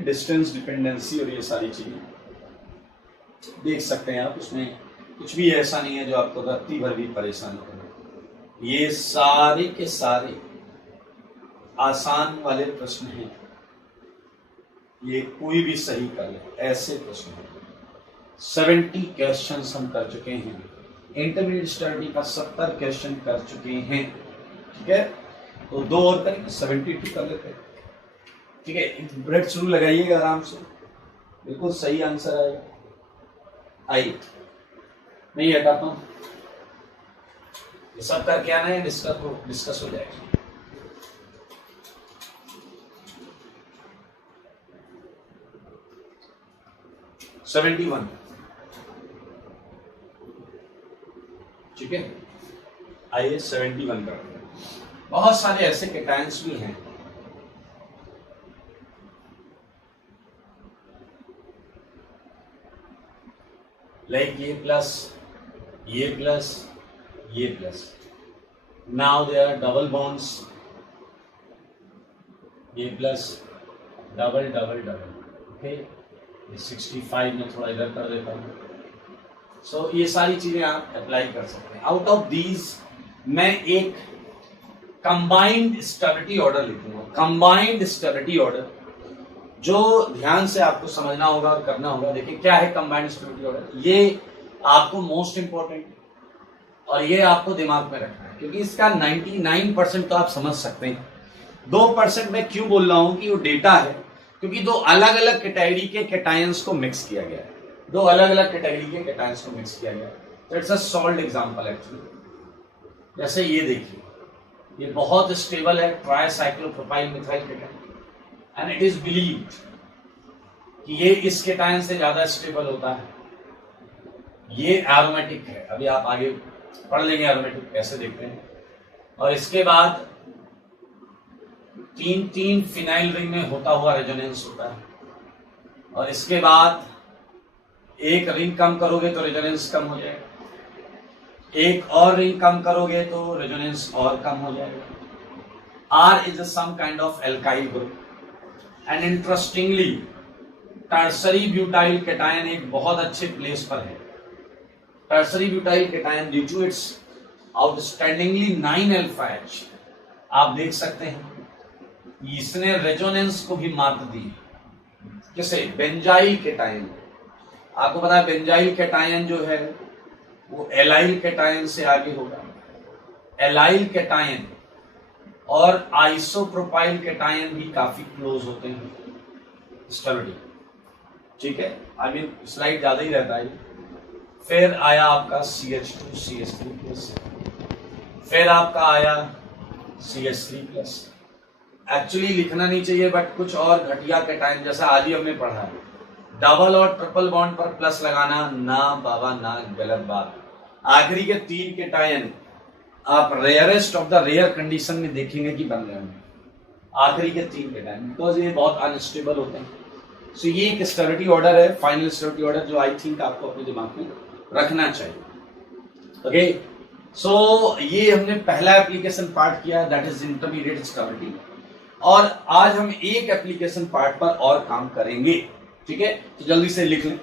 Distance dependency और ये सारी चीजें देख सकते हैं आप, उसमें कुछ भी ऐसा नहीं है जो आपको रत्ती भर भी परेशान करे। ये सारे के सारे आसान वाले प्रश्न हैं, ये कोई भी सही कर ले, ऐसे प्रश्न हैं। 70 क्वेश्चन हम कर चुके हैं, इंटरमीडिएट स्टडी का 70 क्वेश्चन कर चुके हैं। ठीक है, तो 2 और करेंगे, 72 कर लेते हैं। ठीक है, ब्रेड शुरू लगाइएगा आराम से, बिल्कुल सही आंसर आएगा। आइए नहीं हटाता हूं, ये सब करके आना है, डिस्कस हो जाएगा। सेवेंटी वन, ठीक है, आइए 71 करते हैं। बहुत सारे ऐसे कैटायंस भी हैं लाइक ये प्लस, ये प्लस, ये plus, now they are double bonds, ये plus double double double. Okay, ये 65 में थोड़ा इधर कर देता हूँ। सो ये सारी चीजें आप अप्लाई कर सकते हैं। आउट ऑफ दीज मैं एक कंबाइंड स्टेबिलिटी ऑर्डर लिखूंगा, कंबाइंड स्टेबिलिटी ऑर्डर, जो ध्यान से आपको समझना होगा और करना होगा। देखिए क्या है कंबाइंड स्टेबिलिटी ऑर्डर, ये आपको मोस्ट इंपॉर्टेंट और ये आपको दिमाग में रखना है, क्योंकि इसका 99% तो आप समझ सकते हैं। 2% मैं क्यों बोल रहा हूं कि वो डेटा है, क्योंकि 2 अलग अलग कैटेगरी के कैटायंस को मिक्स किया गया है, 2 अलग अलग कैटेगरी के कैटायंस को मिक्स किया गया है। तो it's a solid example actually. जैसे ये देखिए, ये बहुत स्टेबल है, tricyclopropyl methyl cation, and it is believed कि ये इस कैटायन से ज्यादा स्टेबल होता है। ये एरोमेटिक है, अभी आप आगे पढ़ लेंगे एरोमेटिक कैसे देखते हैं। और इसके बाद 3 फिनाइल रिंग में होता हुआ रेजोनेंस होता है, और इसके बाद एक रिंग कम करोगे तो रेजोनेंस कम हो जाएगा, एक और रिंग कम करोगे तो रेजोनेंस और कम हो जाएगा। R is some kind of alkyl group, and interestingly tertiary butyl cation एक बहुत अच्छे प्लेस पर है। Tertiary butyl cation due to its outstandingly 9 alpha H, आप देख सकते हैं इसने रेजोनेंस को भी मात दी। किसे? Benzyl cation. आपको पता है बेंजाइल कैटायन जो है वो एलाइल कैटायन से आगे होगा। एलाइल कैटायन और आइसोप्रोपाइल कैटायन भी काफी क्लोज होते हैं स्टेबिलिटी। ठीक है, आई मीन स्लाइड ज्यादा ही रहता है। फिर आया आपका CH2 CH3+, फिर आपका आया CH3+। एक्चुअली लिखना नहीं चाहिए, बट कुछ और घटिया कैटायन जैसा आज ही हमने पढ़ा है, डबल और ट्रिपल बॉन्ड पर प्लस लगाना, ना बाबा ना, गलत बात। आखिरी के 3 कैटायन आप rarest of the rare condition में देखेंगे कि बन रहे होंगे, आखिरी के 3 कैटायन, बिकॉज ये बहुत अनस्टेबल होते हैं। सो ये एक स्टेबिलिटी ऑर्डर है, फाइनल स्टेबिलिटी ऑर्डर, जो आई थिंक आपको अपने दिमाग में रखना चाहिए। ओके, सो ये हमने पहला एप्लीकेशन पार्ट किया, दैट इज इंटरमीडिएट स्टेबिलिटी, और आज हम एक एप्लीकेशन पार्ट पर और काम करेंगे। ठीक है, तो जल्दी से लिख लें।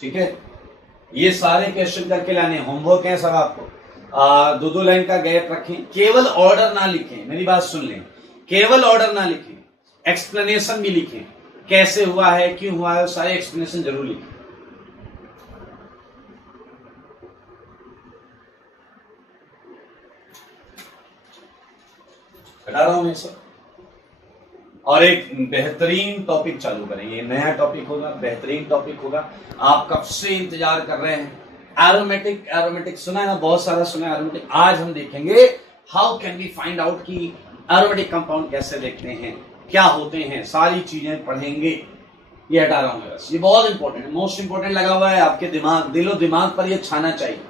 ठीक है, ये सारे क्वेश्चन करके लाने, होमवर्क है सब आपको। 2-2 लाइन का गैप रखें, केवल ऑर्डर ना लिखें, मेरी बात सुन लें, केवल ऑर्डर ना लिखें, एक्सप्लेनेशन भी लिखें, कैसे हुआ है, क्यों हुआ है, सारे एक्सप्लेनेशन जरूर लिखें। बता रहा हूं मैं सब, और एक बेहतरीन टॉपिक चालू करेंगे, नया टॉपिक होगा, बेहतरीन टॉपिक होगा, आप कब से इंतजार कर रहे हैं। एरोमेटिक, एरोमेटिक सुना है ना, बहुत सारा सुना है एरोमेटिक। आज हम देखेंगे how can we find out कि एरोमेटिक कंपाउंड कैसे देखते हैं, क्या होते हैं, सारी चीजें पढ़ेंगे। ये हटा रहा हूं मैं बस, ये बहुत इंपॉर्टेंट है, मोस्ट इंपॉर्टेंट लगा हुआ है आपके दिमाग, दिलो दिमाग पर ये छाना चाहिए।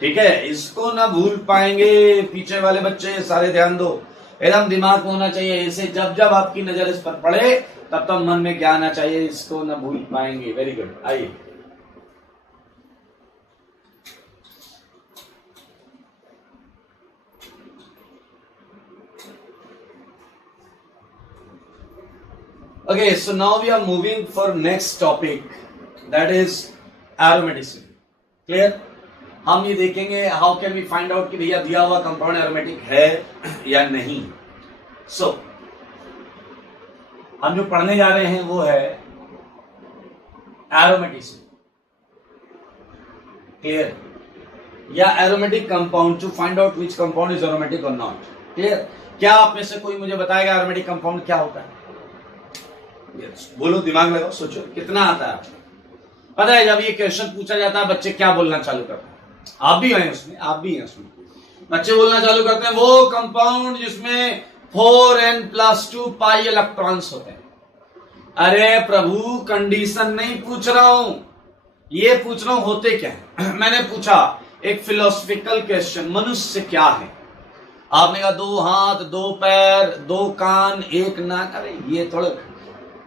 ठीक है, इसको ना भूल पाएंगे पीछे वाले बच्चे, सारे ध्यान दो, एकदम दिमाग में होना चाहिए। इसे जब जब आपकी नजर इस पर पड़े तब तब मन में क्या आना चाहिए, इसको ना भूल पाएंगे। वेरी गुड, आइए। Okay, so now we are moving for next topic, that is aromaticity. Clear? हम ये देखेंगे how can we find out कि भैया दिया हुआ कंपाउंड एरोमेटिक है या नहीं. सो हम जो पढ़ने जा रहे हैं वो है एरोमेटिसिटी. क्लियर? या aromatic compound to find out which compound is aromatic और नॉट. क्लियर? क्या आप में से कोई मुझे बताएगा एरोमेटिक कंपाउंड क्या होता है? बोलो, दिमाग लगाओ, सोचो कितना आता है. पता है जब ये क्वेश्चन पूछा जाता है बच्चे क्या बोलना चालू करते हैं? आप भी हैं उसमें, आप भी हैं उसमें. बच्चे बोलना चालू करते हैं वो कंपाउंड जिसमें 4n+2 पाई इलेक्ट्रॉन्स होते हैं. अरे प्रभु, कंडीशन नहीं पूछ रहा हूं, ये पूछ रहा हूं होते क्या है. मैंने पूछा एक फिलोसफिकल क्वेश्चन, मनुष्य क्या है? आपने कहा 2 हाथ 2 पैर 2 कान 1 नाक. अरे ये थोड़ा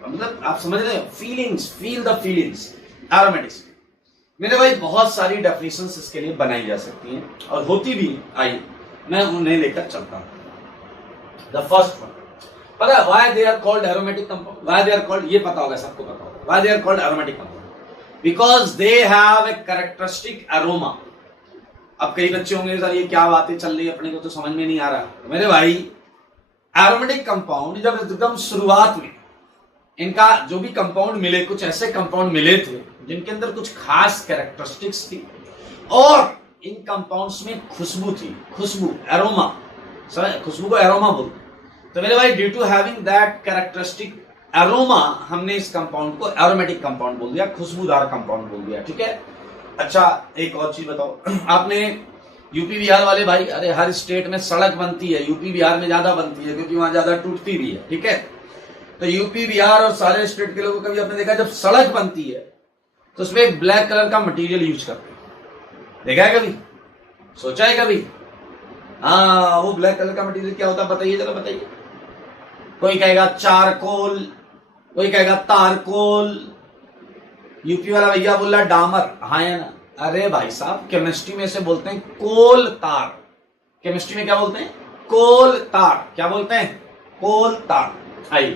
मतलब आप समझ रहे हैं, feelings, feel the feelings. Aromatics मेरे भाई बहुत सारी डेफिनेशंस इसके लिए बनाई जा सकती हैं और होती भी. आइए मैं उन्हें लेकर चलता हूं. द फर्स्ट वन, पता है why they are called aromatic compound? Why they are called, ये पता होगा, सबको पता होगा why they are called aromatic compound. Because they have a characteristic aroma. अब कई बच्चे होंगे सर ये क्या बातें चल रही है, अपने को तो समझ में नहीं आ रहा. मेरे भाई एरोमेटिक कंपाउंड जब एकदम शुरुआत में इनका जो भी कंपाउंड मिले, कुछ ऐसे कंपाउंड मिले थे जिनके अंदर कुछ खास कैरेक्टरिस्टिक्स थी और इन कंपाउंड्स में खुशबू थी. खुशबू, एरोमा, खुशबू को एरोमा बोलते हैं. तो मेरे भाई due to having that characteristic aroma हमने इस कंपाउंड को एरोमेटिक कंपाउंड बोल दिया, खुशबूदार कंपाउंड बोल दिया. ठीक है. अच्छा एक और चीज बताओ, आपने यूपी बिहार वाले भाई, अरे हर स्टेट में सड़क बनती है, यूपी बिहार में ज्यादा बनती है क्योंकि वहां ज्यादा टूटती भी है. ठीक है. तो यूपी बिहार और सारे स्टेट के लोगों का भी आपने देखा जब सड़क बनती है तो उसमें एक ब्लैक कलर का मटेरियल यूज करते हैं. देखा है कभी? सोचा है कभी? हाँ, वो ब्लैक कलर का मटेरियल क्या होता है बताइए, जरा बताइए. कोई कहेगा चारकोल, कोई कहेगा तारकोल. यूपी वाला भैया बोल रहा डामर. हाँ या ना? अरे भाई साहब, केमिस्ट्री में से बोलते हैं कोल तार. केमिस्ट्री में क्या बोलते हैं? कोल तार. क्या बोलते हैं? कोल तार. आइए,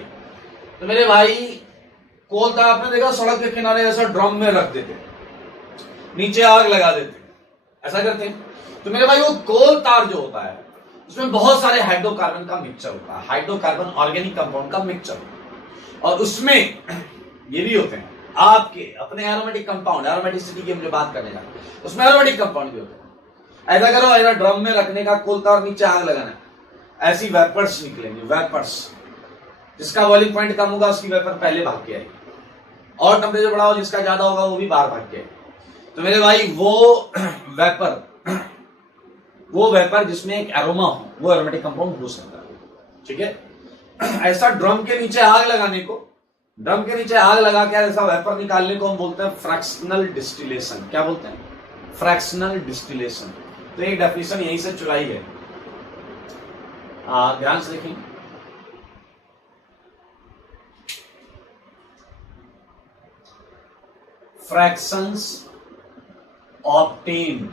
तो मेरे भाई कोल तार आपने देखा सड़क के किनारे ऐसा ड्रम में रख देते, नीचे आग लगा देते, ऐसा करते हैं. तो मेरे भाई वो कोल तार जो होता है उसमें बहुत सारे हाइड्रोकार्बन का मिक्सचर होता है, हाइड्रोकार्बन ऑर्गेनिक कंपाउंड का मिक्सचर. और उसमें ये भी होते हैं आपके अपने एरोमेटिक कंपाउंड. एरोमेटिसिटी की मुझे बात करने का, उसमें एरोमेटिक कंपाउंड भी होते हैं. ऐसा करो, ऐसा ड्रम में रखने का, कोल तार, नीचे आग लगाना, ऐसी वेपर्स निकलेंगे, वेपर्स. जिसका बॉइलिंग पॉइंट कम होगा उसकी वेपर पहले भाग के आएगी और टेम्परेचर बड़ा हो जिसका ज्यादा होगा वो भी बाहर भाग के आएगी. तो मेरे भाई वो वेपर जिसमें एक एरोमा हो वो एरोमेटिक कंपाउंड हो सकता है. ठीक है. ऐसा ड्रम के नीचे आग लगाने को, ड्रम के नीचे आग लगा के ऐसा वेपर निकालने को हम बोलते हैं फ्रैक्शनल डिस्टिलेशन. क्या बोलते हैं? Fractional distillation. तो एक डेफिनेशन यहीं से चुराई है, ध्यान से देखें. fractions obtained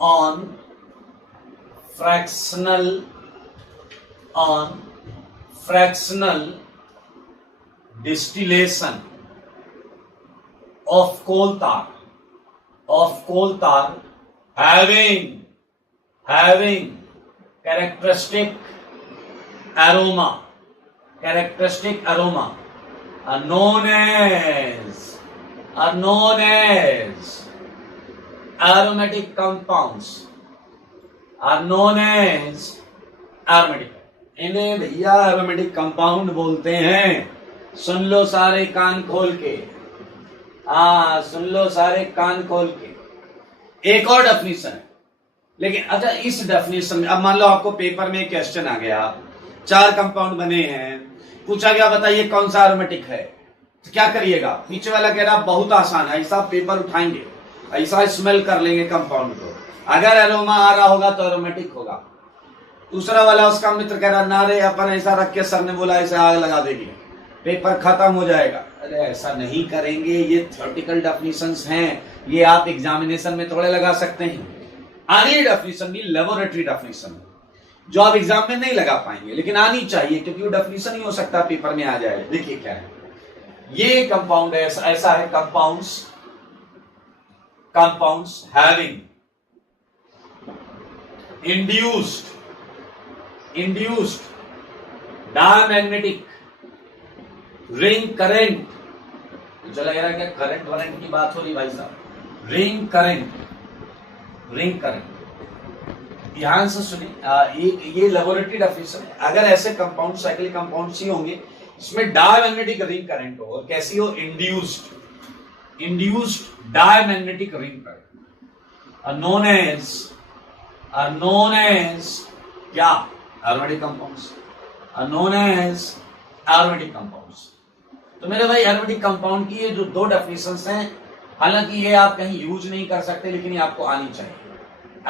on fractional distillation of coal tar having characteristic aroma are known as aromatic compounds, are known as aromatic. इन्हें भैया एरोमेटिक कंपाउंड बोलते हैं. सुन लो सारे कान खोल के, सुन लो सारे कान खोल के. एक और डेफिनेशन है, लेकिन अच्छा इस डेफिनेशन में अब मान लो आपको पेपर में क्वेश्चन आ गया, 4 कंपाउंड बने हैं, पूछा गया बताइए कौन सा एरोमेटिक है, तो क्या करिएगा? पीछे वाला कह रहा बहुत आसान है, ऐसा पेपर उठाएंगे, ऐसा स्मेल कर लेंगे कंपाउंड को, अगर एरोमा आ रहा होगा तो एरोमेटिक होगा. दूसरा वाला उसका मित्र कह रहा ना रे अपन ऐसा रख के सर ने बोला ऐसे आग लगा देगी, पेपर खत्म हो जाएगा. अरे ऐसा नहीं करेंगे, ये थ्योरेटिकल डेफिनेशंस हैं, ये आप एग्जामिनेशन में थोड़े लगा सकते हैं. आगे डेफिनेशन भी लेबोरेटरी डेफिनेशन. जो आप एग्जाम में नहीं लगा पाएंगे, लेकिन आनी चाहिए क्योंकि वो डेफिनेशन ही हो सकता है पेपर में आ जाए। देखिए क्या है ये कंपाउंड है, ऐसा है compounds having induced diamagnetic ring current. मुझे लग रहा है क्या करंट वरेंट की बात हो रही भाई साहब। रिंग करंट ध्यान से सुनिए, ये लेबोरेटरी डेफिनेशन है। अगर ऐसे कंपाउंड साइक्लिक कंपाउंड्स ही होंगे इसमें डायमैग्नेटिक रिंग करंट हो, और कैसी हो, induced diamagnetic ring current are known as क्या, aromatic compounds are known as aromatic compounds. तो मेरे भाई एरोमेटिक कंपाउंड की ये जो दो डेफिनेशंस हैं, हालांकि ये आप कहीं यूज नहीं कर सकते लेकिन ये आपको आनी चाहिए।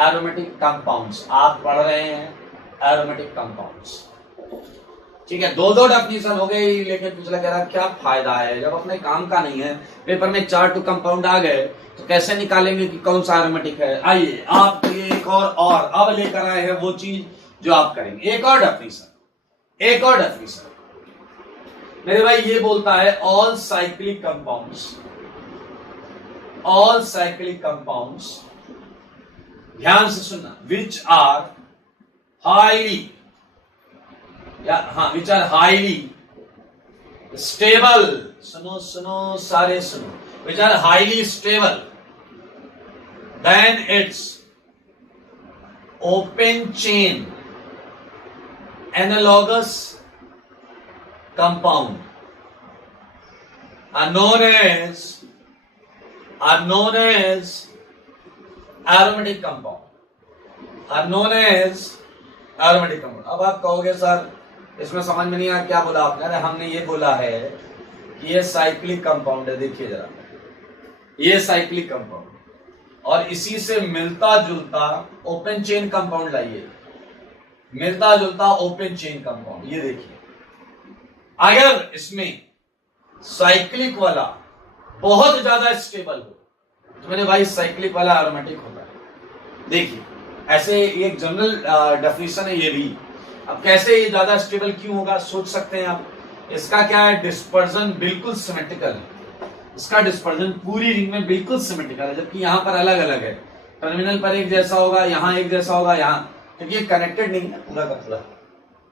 एरोमेटिक कंपाउंड्स आप पढ़ रहे हैं, एरोमेटिक कंपाउंड्स, ठीक है। दो डेफिनेशन हो गई, लेकिन पिछला कह रहा क्या फायदा है जब अपने काम का नहीं है। पेपर में 4 टू कंपाउंड आ गए तो कैसे निकालेंगे कि कौन सा एरोमेटिक है। आइए आप एक और अब लेकर आए हैं वो चीज जो आप करेंगे। एक और डेफिनेशन मेरे भाई ये बोलता है ऑल साइक्लिक कंपाउंड्स, ध्यान से सुनना, विच आर हाईली स्टेबल, सुनो सारे सुनो, which are highly stable then its open chain analogous compound are known as aromatic compound, अब आप कहोगे सर इसमें समझ में नहीं आया क्या बोला आपने। अरे हमने ये बोला है कि ये साइक्लिक कंपाउंड है। देखिए जरा, ये साइक्लिक कंपाउंड और इसी से मिलता जुलता ओपन चेन कंपाउंड लाइए, मिलता जुलता ओपन चेन कंपाउंड। ये देखिए, अगर इसमें साइक्लिक वाला बहुत ज्यादा स्टेबल हो तो मेरे भाई साइक्लिक वाला एरोमेटिक होता है। देखिए ऐसे एक जनरल डेफिनेशन है ये भी। अब कैसे ये ज्यादा स्टेबल क्यों होगा सोच सकते हैं आप। इसका क्या है, डिस्पर्जन बिल्कुल सिमेट्रिकल है, इसका डिस्पर्जन पूरी रिंग में बिल्कुल सिमेट्रिकल है, जबकि यहां पर अलग अलग है। टर्मिनल पर एक जैसा होगा, यहां एक जैसा होगा, यहां, क्योंकि ये कनेक्टेड नहीं है पूरा का पूरा।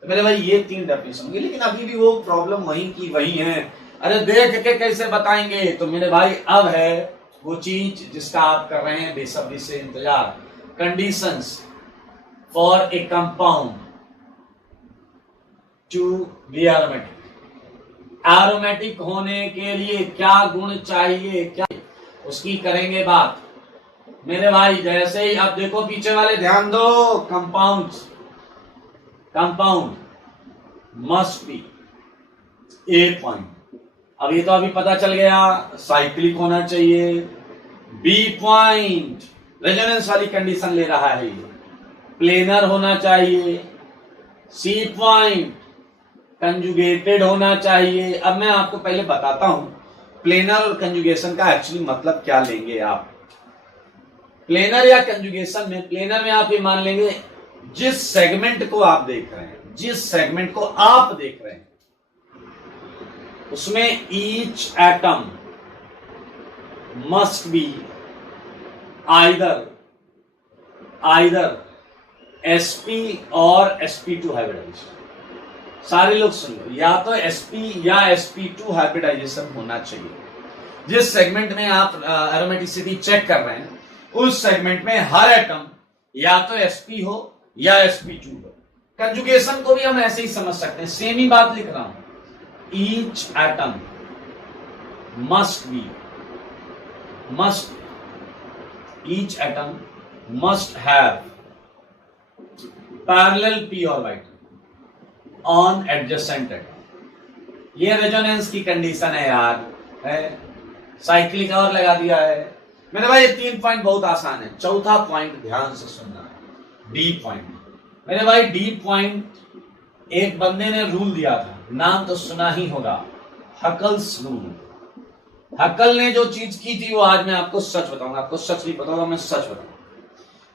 तो मेरे भाई ये 3 डेफिनेशन होंगे, लेकिन अभी भी वो प्रॉब्लम वही की वही है। अरे देख के कैसे बताएंगे। तो मेरे भाई अब है वो चीज जिसका आप कर रहे हैं बेसब्री से इंतजार। Conditions for a compound to be aromatic. Aromatic होने के लिए क्या गुण चाहिए, क्या उसकी करेंगे बात मेरे भाई। जैसे ही आप देखो पीछे वाले ध्यान दो, compound must be A point. अब ये तो अभी पता चल गया साइक्लिक होना चाहिए। बी पॉइंट रेजोनेंस वाली कंडीशन ले रहा है, प्लेनर होना चाहिए। सी पॉइंट कंजुगेटेड होना चाहिए। अब मैं आपको पहले बताता हूं प्लेनर और कंजुगेशन का एक्चुअली मतलब क्या लेंगे आप। प्लेनर या कंजुगेशन में, प्लेनर में आप ये मान लेंगे जिस सेगमेंट को आप देख रहे हैं, उसमें each atom must be either sp और sp2 हाइब्रिडाइजेशन। सारे लोग सुन लो, या तो sp या sp2 हाइब्रिडाइजेशन होना चाहिए। जिस सेगमेंट में आप एरोमेटिसिटी चेक कर रहे हैं उस सेगमेंट में हर एटम या तो sp हो या sp2 हो। कंजुगेशन को भी हम ऐसे ही समझ सकते हैं, सेम ही बात लिख रहा हूं। Each atom must have parallel p orbital on adjacent atom. ये रेजोनेंस की कंडीशन है यार, है साइक्लिक और लगा दिया है मेरे भाई। ये 3 पॉइंट बहुत आसान है। चौथा पॉइंट ध्यान से सुनना है, डी पॉइंट। मेरे भाई डी पॉइंट एक बंदे ने रूल दिया था, नाम तो सुना ही होगा, हकल्स रूल। हकल ने जो चीज की थी वो आज मैं आपको सच बताऊंगा। आपको सच नहीं पता होगा, मैं सच बताऊंगा।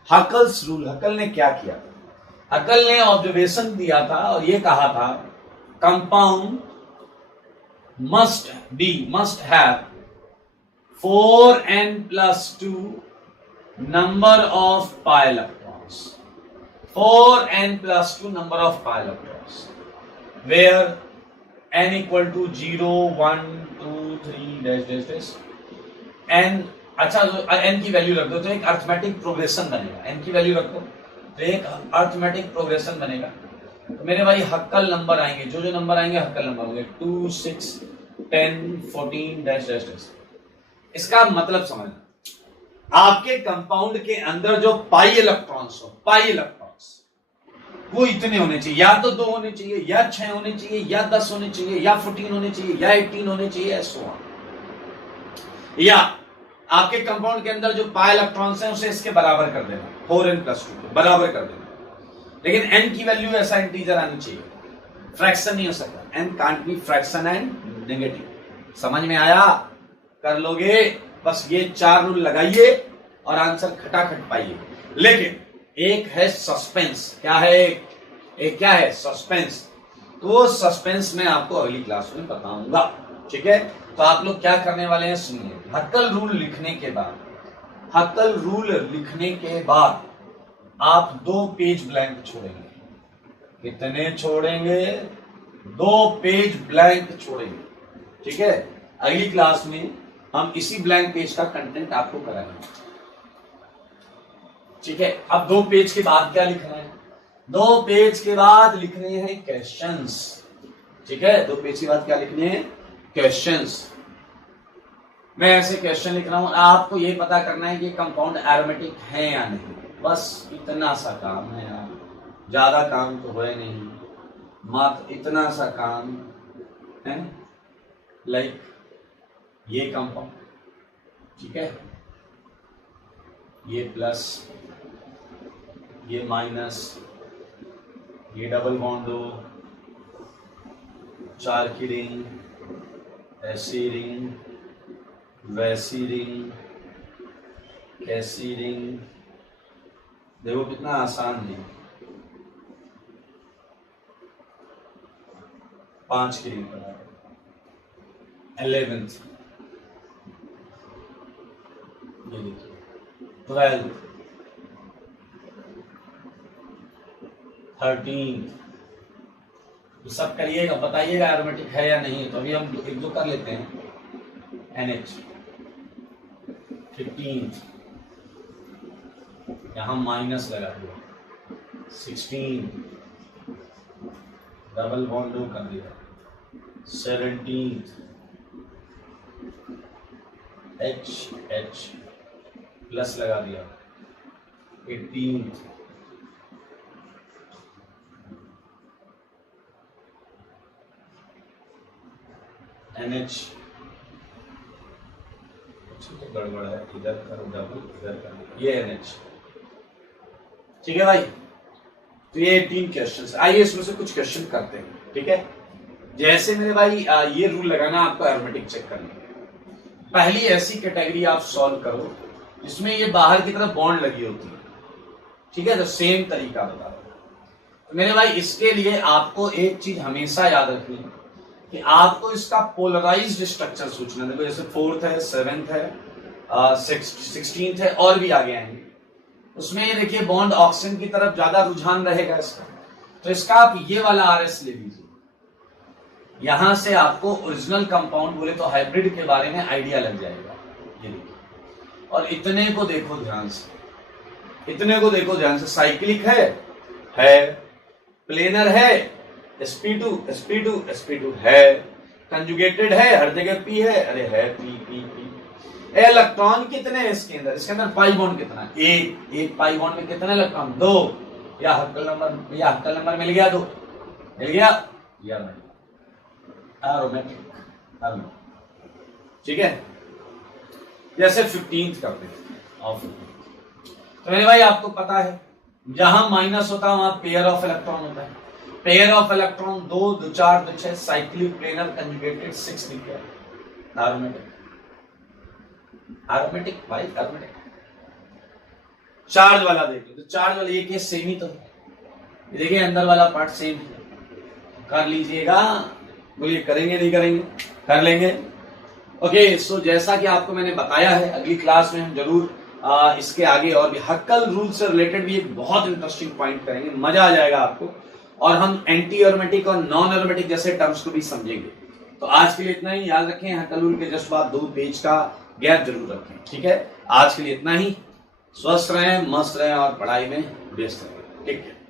हकल्स रूल, हकल ने क्या किया था। हक्कल ने ऑब्जर्वेशन दिया था और ये कहा था compound must have 4n+2 number of pi electrons. 4n+2 number of pi electrons. Where n equal to 0, 1, 2, 3 dash. n अच्छा तो n की वैल्यू रख दो तो एक अर्थमेटिक प्रोग्रेशन बनेगा। n की वैल्यू रखो तो एक अर्थमेटिक प्रोग्रेशन बनेगा। तो मेरे भाई हक्कल नंबर आएंगे, जो नंबर आएंगे हक्कल नंबर होंगे 2, 6, 10, 14 डैश डैश डैश। इसका मतलब समझना, आपके कंपाउंड के अंदर जो पाई इलेक्ट्रॉन्स वो इतने होने चाहिए, या तो 2 होने चाहिए, या 6 होने चाहिए, या 10 होने चाहिए, या 14 होने चाहिए, या 18 होने चाहिए, ऐसा। या आपके कंपाउंड के अंदर जो पाई इलेक्ट्रॉन्स हैं उसे इसके बराबर कर देना, 4n+2 बराबर कर देना। लेकिन n की वैल्यू ऐसा इंटीजर आनी चाहिए, फ्रैक्शन नहीं हो सकता। n can't be fraction and negative. समझ में आया? कर लोगे? बस ये 4 रूल लगाइए और आंसर खटाखट पाइए। लेकिन एक है सस्पेंस। क्या है? एक क्या है? सस्पेंस। तो सस्पेंस में आपको अगली क्लास में बताऊंगा, ठीक है? तो आप लोग क्या करने वाले हैं सुनिए। हक्कल रूल लिखने के बाद आप 2 पेज ब्लैंक छोड़ेंगे। कितने छोड़ेंगे? 2 पेज ब्लैंक छोड़ेंगे, ठीक है? अगली क्लास में हम इसी ब्लैंक पेज का कंटेंट आपको कराएंगे, ठीक है? अब 2 पेज के बाद क्या लिखना है? 2 पेज के बाद लिखने हैं क्वेश्चंस, ठीक है? 2 पेज के बाद क्या लिखने हैं? क्वेश्चंस। मैं ऐसे क्वेश्चन लिख रहा हूं, आपको ये पता करना है कि कंपाउंड एरोमेटिक है या नहीं। बस इतना सा काम है यार, ज्यादा काम तो है नहीं, मात्र इतना सा काम है। लाइक ये कंपाउंड, ठीक है, ये प्लस, ये माइनस, ये डबल बॉन्ड हो, 4 की रिंग, ऐसी रिंग, वैसी रिंग, कैसी रिंग। देखो कितना आसान है। 5 की रिंग बना, 11th, ये देखिए 12th, 13th। तो सब करिएगा, बताइएगा एरोमेटिक है या नहीं। तो अभी हम 1-2 कर लेते हैं। NH 15th, यहां माइनस लगा दिया, 16 डबल बॉन्ड कर दिया, 17 H प्लस लगा दिया, 18 NH। तो गड़बड़ है, इधर करो डबल, इधर करो, ये NH, ठीक है भाई? तो ये 3 क्वेश्चन। आइए इसमें से कुछ क्वेश्चन करते हैं, ठीक है? जैसे मेरे भाई ये रूल लगाना आपको एरोमेटिक चेक करना। पहली ऐसी कैटेगरी आप सॉल्व करो जिसमें ये बाहर की तरफ बॉन्ड लगी होती है, ठीक है? तो सेम तरीका बता रहा हूं। तो मेरे भाई इसके लिए आपको एक चीज हमेशा याद रखनी है कि आपको इसका पोलराइज्ड स्ट्रक्चर सोचना। देखो जैसे 4th है, 7th है, 16th है, और भी आगे आएंगे। उसमें ये देखिए बॉन्ड ऑक्सीजन की तरफ ज्यादा रुझान रहेगा इसका। तो इसका आप ये वाला RS ले लीजिए। यहां से आपको ओरिजिनल कंपाउंड बोले तो हाइब्रिड के बारे में आइडिया लग जाएगा। ये देखिए, और इतने को देखो ध्यान से, इतने को देखो ध्यान से। साइक्लिक है, प्लेनर है, sp2 है, कंजुगेटेड है, हर जगह p है, अरे है p। इलेक्ट्रॉन कितने हैं इसके अंदर पाई बॉन्ड कितना है? एक पाई बॉन्ड में कितने इलेक्ट्रॉन? 2। या हक्कल नंबर मिल गया, 2 मिल गया, या नहीं? एरोमेटिक, ठीक है? जैसे 15th करते हैं। तो मेरे भाई आपको पता है जहां माइनस होता है वहां पेयर ऑफ इलेक्ट्रॉन होता है। Pair of electron 2, 2, 4, 2, 6, cyclic, planar, conjugated, 6 दिख गया। एरोमेटिक भाई, एरोमेटिक। चार्ज वाला देख लो, तो चार्ज वाला ये केस सेम ही तो है। देखिए अंदर वाला पार्ट सेम कर लीजिएगा। बोलिए करेंगे नहीं करेंगे? कर लेंगे। ओके, सो जैसा कि आपको मैंने बताया है, अगली क्लास में हम जरूर इसके आगे और भी हक्कल रूल से रिलेटेड भी एक बहुत इंटरेस्टिंग पॉइंट करेंगे, मजा आ जाएगा आपको। और हम एंटी एरोमेटिक और नॉन एरोमेटिक जैसे टर्म्स को भी समझेंगे। तो आज के लिए इतना ही। याद रखें, हक्कल रूल के जस्ट बाद 2 पेज का गैप जरूर रखें। ठीक है, आज के लिए इतना ही। स्वस्थ रहें, मस्त रहें और पढ़ाई में व्यस्त रहें। ठीक है।